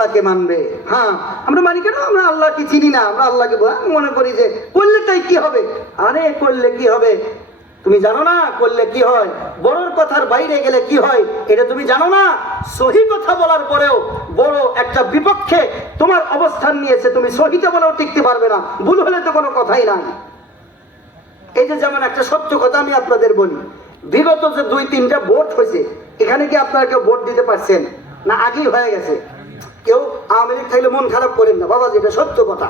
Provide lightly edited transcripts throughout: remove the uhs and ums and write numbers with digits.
আল্লাহকে মানবে। হ্যাঁ, আমরা মানি কেন? আমরা আল্লাহকে চিনি না, আমরা আল্লাহকে মনে করি যে করলে তাই কি হবে। আরে করলে কি হবে তুমি জানো না? করলে কি হয়? বড়র কথার বাইরে গেলে কি হয় এটা তুমি জানো না? সহি কথা বলার পরেও বড় একটা বিপক্ষে তোমার অবস্থান নিয়েছে, তুমি সহিতে বলেও টিকতে পারবে না, ভুল হলে তো কোনো কথাই নাই। এই যে যেমন একটা সত্য কথা আমি আপনাদের বলি, বিগত যে 2-3টা ভোট হয়েছে, এখানে কি আপনারা কেউ ভোট দিতে পারছেন না? আগেই হয়ে গেছে। কেউ আওয়ামী লীগ খাইলে মন খারাপ করেন না বাবা, যেটা সত্য কথা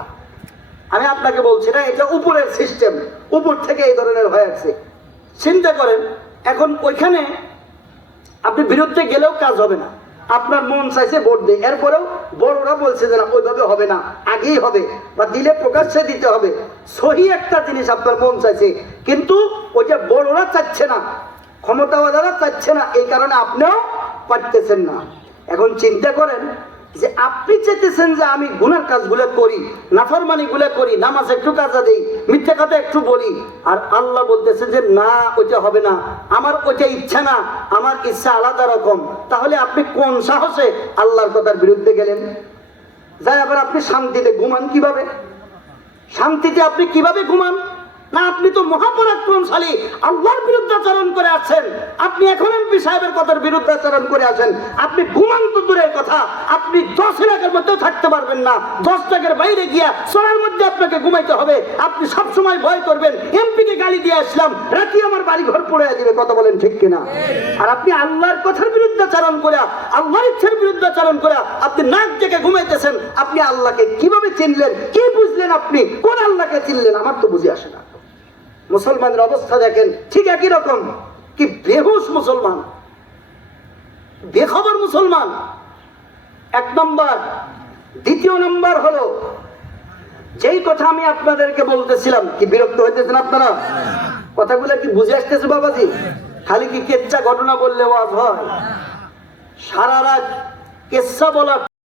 আমি আপনাকে বলছি না, এটা উপরের সিস্টেম, উপর থেকে এই ধরনের হয়ে আছে। চিন্তা করেন, এখন ওইখানে আপনি বিরুদ্ধে গেলেও কাজ হবে না, আপনার মন চাইছে ভোট দেয়, এরপরেও বড়রা বলছে যে না ওইভাবে হবে না, আগেই হবে বা দিলে প্রকাশ্যে দিতে হবে। সহি একটা জিনিস আপনার মন চাইছে, কিন্তু ওইটা বড়রা চাচ্ছে না, ক্ষমতাওয়ালারা চাচ্ছে না, এই কারণে আপনিও পারতেছেন না। এখন চিন্তা করেন যে আপনি চাইতেছেন যে আমি গুনার কাজগুলো করি, নাফরমানিগুলো করি, নামাজ একটু কাজা দেই, মিথ্যা কথা একটু বলি, আর আল্লাহ বলতেছে যে না ওইটা হবে না, আমার ওইটা ইচ্ছা না, আমার ইচ্ছা আলাদা রকম। তাহলে আপনি কোন সাহসে আল্লাহর কথার বিরুদ্ধে গেলেন? যাই আবার আপনি শান্তিতে ঘুমান কিভাবে? শান্তিতে আপনি কিভাবে ঘুমান? না, আপনি তো মহাপরাক্রমশালী, আল্লাহর বিরুদ্ধাচরণ করে আছেন, আপনি এখন এমপি সাহেবের কথার বিরুদ্ধাচরণ করে আছেন, আপনি ঘুমান তো দূরের কথা, আপনি 10 এলাকার মধ্যেও থাকতে পারবেন না, 10 টাকার বাইরে গিয়া সোনার মধ্যে আপনাকে ঘুমাইতে হবে। আপনি সবসময় ভয় করবেন এমপিকে গালি দিয়ে আসলাম, রাতে আমার বাড়ি ঘর পড়ে যাবে, কথা বলেন ঠিক কিনা? আর আপনি আল্লাহর কথার বিরুদ্ধাচরণ করে, আল্লাহর ইচ্ছার বিরুদ্ধাচরণ করে আপনি নাক ডেকে ঘুমাইতেছেন। আপনি আল্লাহকে কিভাবে চিনলেন? কি বুঝলেন? আপনি কোন আল্লাহকে চিনলেন? আমার তো বুঝে আসে না। মুসলমানের অবস্থা দেখেন ঠিক একই রকম, কি বেহুশ মুসলমান, বেখবর মুসলমান, 1 নম্বর। দ্বিতীয় নম্বর হলো যেই কথা আমি আপনাদেরকে বলতেছিলাম, কি বিরক্ত হইতেছেন আপনারা? কথাগুলো কি বুঝে আসতেছে বাবাজি? খালি কি কেচ্চা ঘটনা বললে ওয়াজ হয়? সারা রাত কেচ্ছা বলা